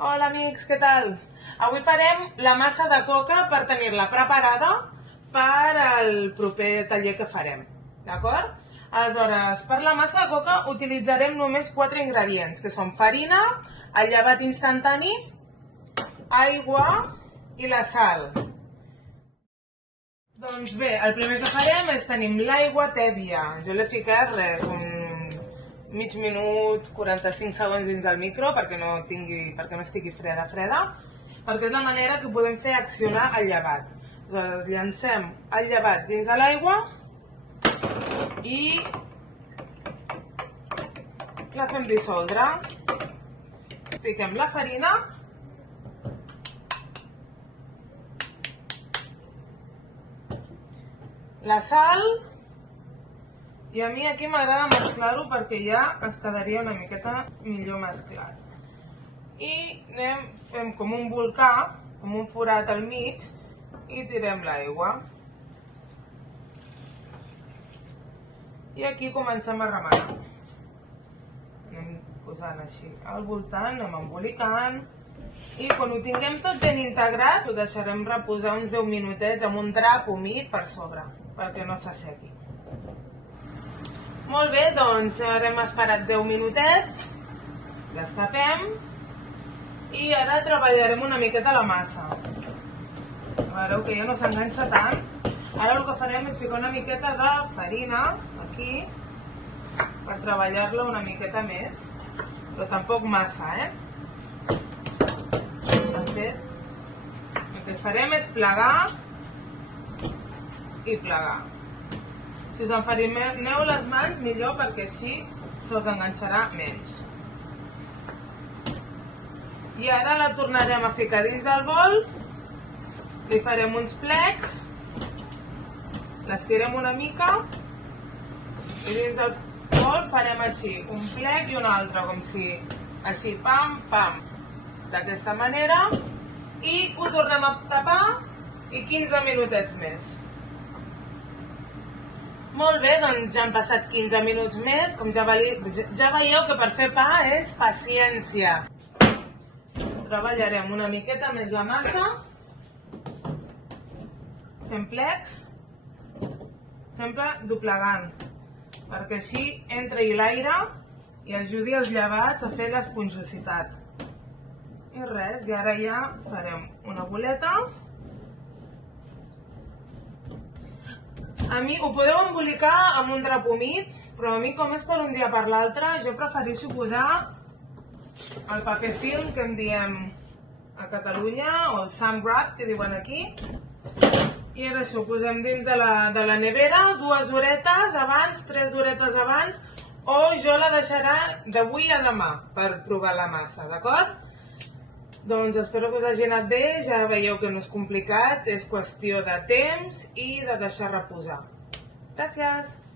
Hola amics, què tal? Avui farem la massa de coca per tenir-la preparada per al proper taller que farem, d'acord? Aleshores, per la massa de coca utilitzarem només 4 ingredients, que són farina, el llevat instantani, aigua i la sal. Doncs bé, el primer que farem és tenim l'aigua tèbia. Jo l'he ficat mig minut, 45 segons dins del micro perquè no estigui freda, perquè és la manera que podem fer accionar el llevat. Aleshores, llancem el llevat dins de l'aigua i la fem dissoldre. Fiquem la farina, la sal, i a mi aquí m'agrada mesclar-ho perquè ja es quedaria una miqueta millor mesclat. I fem com un volcà, com un forat al mig, i tirem l'aigua. I aquí comencem a remenar. Anem posant així al voltant, anem embolicant, i quan ho tinguem tot ben integrat ho deixarem reposar uns 10 minutets amb un drap humit per sobre, perquè no s'assequi. Molt bé, doncs ara hem esperat 10 minutets, destapem i ara treballarem una miqueta la massa. Veureu que ja no s'enganxa tant. Ara el que farem és ficar una miqueta de farina aquí per treballar-la una miqueta més, però tampoc massa, De fet, el que farem és plegar i plegar. Si us enfarineu les mans, millor, perquè així se us enganxarà menys. I ara la tornarem a ficar dins del bol, li farem uns plecs, l'estirem una mica, i dins del bol farem així, un plec i un altre, com si, així, pam, pam, d'aquesta manera, i ho tornem a tapar i 15 minutets més. Molt bé, doncs ja han passat 15 minuts més, com ja veieu que per fer pa és paciència. Treballarem una miqueta més la massa, fem plecs, sempre doblegant, perquè així entri l'aire i ajudi els llevats a fer l'esponjositat. I res, i ara ja farem una boleta. A mi ho podeu embolicar amb un drap humit, però a mi, com és per un dia per l'altre, jo prefereixo posar el paper film, que en diem a Catalunya, o el Saran Wrap, que diuen aquí. I ara això ho posem dins de la nevera 2 horetes abans, 3 horetes abans, o jo la deixaré d'avui a demà per provar la massa, d'acord? Doncs espero que us hagi anat bé, ja veieu que no és complicat, és qüestió de temps i de deixar reposar. Gràcies!